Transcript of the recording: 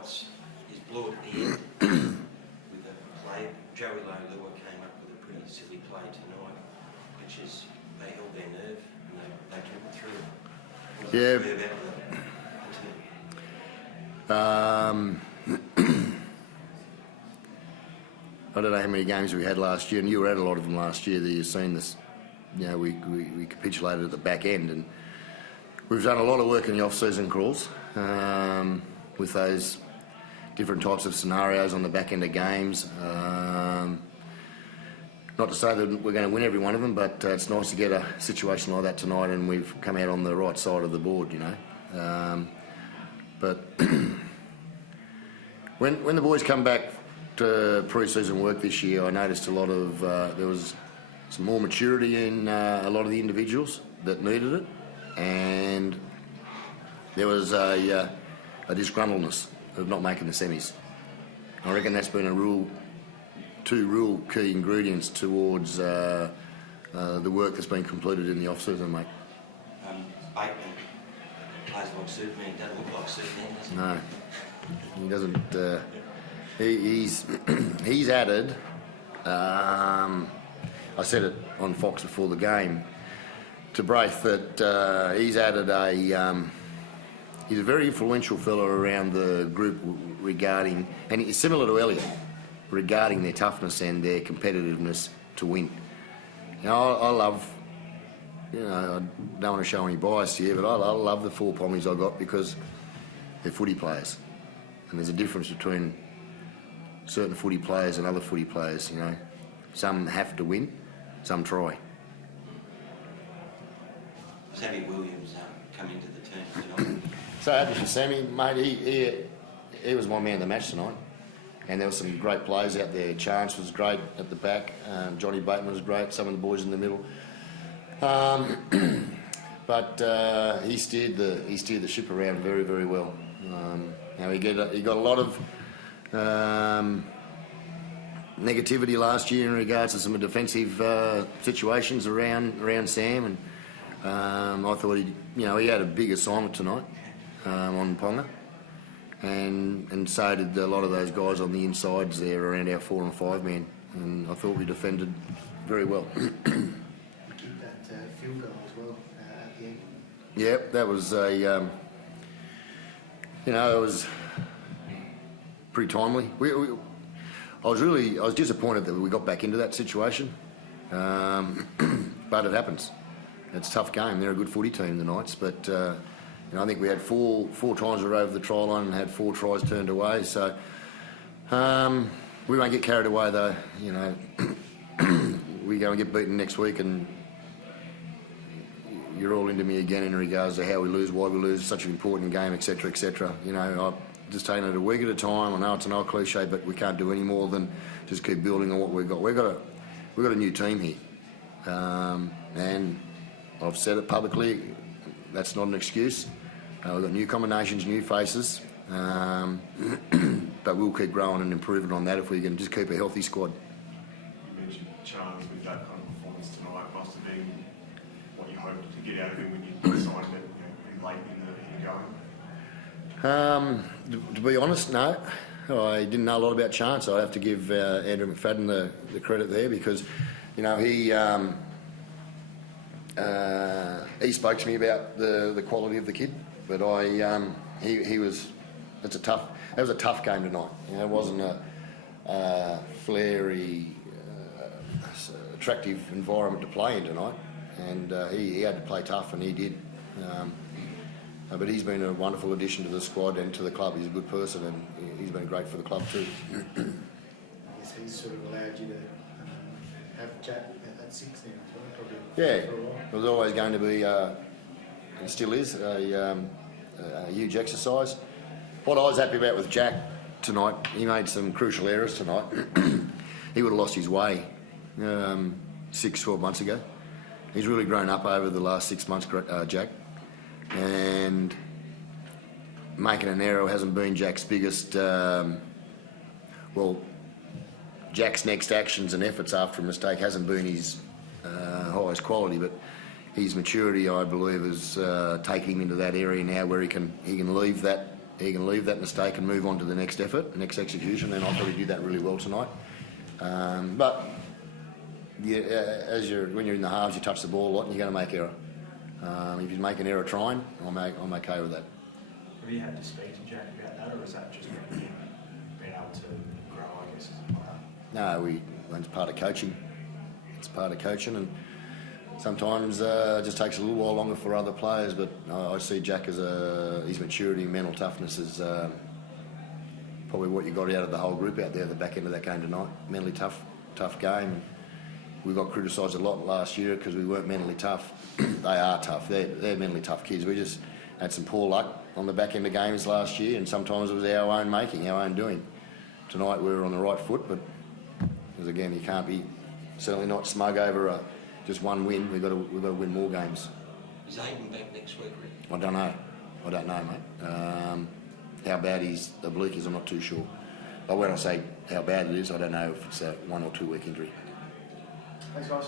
Knights is blue at the end with a play. Joey Lolua came up with a pretty silly play tonight, which is they held their nerve and they took it through. I don't know how many games we had last year, and you were at a lot of them last year. That you've seen this. You know, we capitulated at the back end, and we've done a lot of work in the off-season crawls with those different types of scenarios on the back end of games. Not to say that we're going to win every one of them, but it's nice to get a situation like that tonight, and we've come out on the right side of the board, you know. But when the boys come back to pre-season work this year, I noticed a lot of there was some more maturity in a lot of the individuals that needed it, and there was a disgruntledness of not making the semis. I reckon that's been two real key ingredients towards the work that's been completed in the off-season, mate. Bateman plays like Superman, doesn't look like Superman, does he? No, he doesn't. He's added. I said it on Fox before the game to Braith that he's added he's a very influential fellow around the group regarding, and he's similar to Elliot, regarding their toughness and their competitiveness to win. You know, I love, you know, I don't want to show any bias here, but I love the four Pommies I got because they're footy players. And there's a difference between certain footy players and other footy players, you know. Some have to win, some try. Sammy Williams come into the team tonight. So happy for Sammy, mate. He was my man of the match tonight. And there were some great players out there. Chance was great at the back. Johnny Bateman was great. Some of the boys in the middle. But he steered the ship around very, very well. You know, he got a lot of negativity last year in regards to some defensive situations around Sam, and I thought he had a big assignment tonight on Ponga. And so did a lot of those guys on the insides there around our 4 and 5 man, and I thought we defended very well. We kicked that field goal as well at the end. Yep, that was it was pretty timely. I was disappointed that we got back into that situation, but it happens. It's a tough game. They're a good footy team, the Knights, but. I think we had four times we were over the try line and had 4 tries turned away. So we won't get carried away, though. You know, we go and get beaten next week, and you're all into me again in regards to how we lose, why we lose, such an important game, etc., etc. You know, I've just taken it a week at a time. I know it's an old cliche, but we can't do any more than just keep building on what we've got. We've got a new team here, and I've said it publicly. That's not an excuse. We've got new combinations, new faces, but we'll keep growing and improving on that if we can just keep a healthy squad. You mentioned Chance with that kind of performance tonight. Must have been what you hoped to get out of him when you signed him pretty late in the going. To be honest, no. I didn't know a lot about Chance. I have to give Andrew McFadden the credit there because, you know, he spoke to me about the quality of the kid, but that was a tough game tonight. You know, it wasn't a flary, attractive environment to play in tonight, and he had to play tough, and he did. But he's been a wonderful addition to the squad and to the club. He's a good person, and he's been great for the club too. I guess he's sort of allowed you to have Jack at 6 now. Yeah, it was always going to be, and still is, a huge exercise. What I was happy about with Jack tonight, he made some crucial errors tonight. He would have lost his way 12 months ago. He's really grown up over the last 6 months, Jack. And making an error hasn't been Jack's biggest... Jack's next actions and efforts after a mistake hasn't been his highest quality, but his maturity, I believe, is taking him into that area now where he can leave that he can leave that mistake and move on to the next effort, next execution, and I thought he did that really well tonight. But yeah, when you're in the halves, you touch the ball a lot and you're going to make error. If you make an error trying, I'm okay with that. Have you had to speak to Jack about that, or is that just being able to grow, I guess, as a player? No, it's part of coaching. It's part of coaching, and sometimes it just takes a little while longer for other players. But I see Jack as his maturity, mental toughness is probably what you got out of the whole group out there at the back end of that game tonight. Mentally tough game. We got criticised a lot last year because we weren't mentally tough. They are tough. They're mentally tough kids. We just had some poor luck on the back end of games last year, and sometimes it was our own making, our own doing. Tonight we were on the right foot, but because again, you can't be certainly not smug over just one win. We've got to win more games. Is Aiden back next week, Rick? I don't know, mate. How bad his oblique is, I'm not too sure. But when I say how bad it is, I don't know if it's a 1 or 2 week injury. Thanks, guys.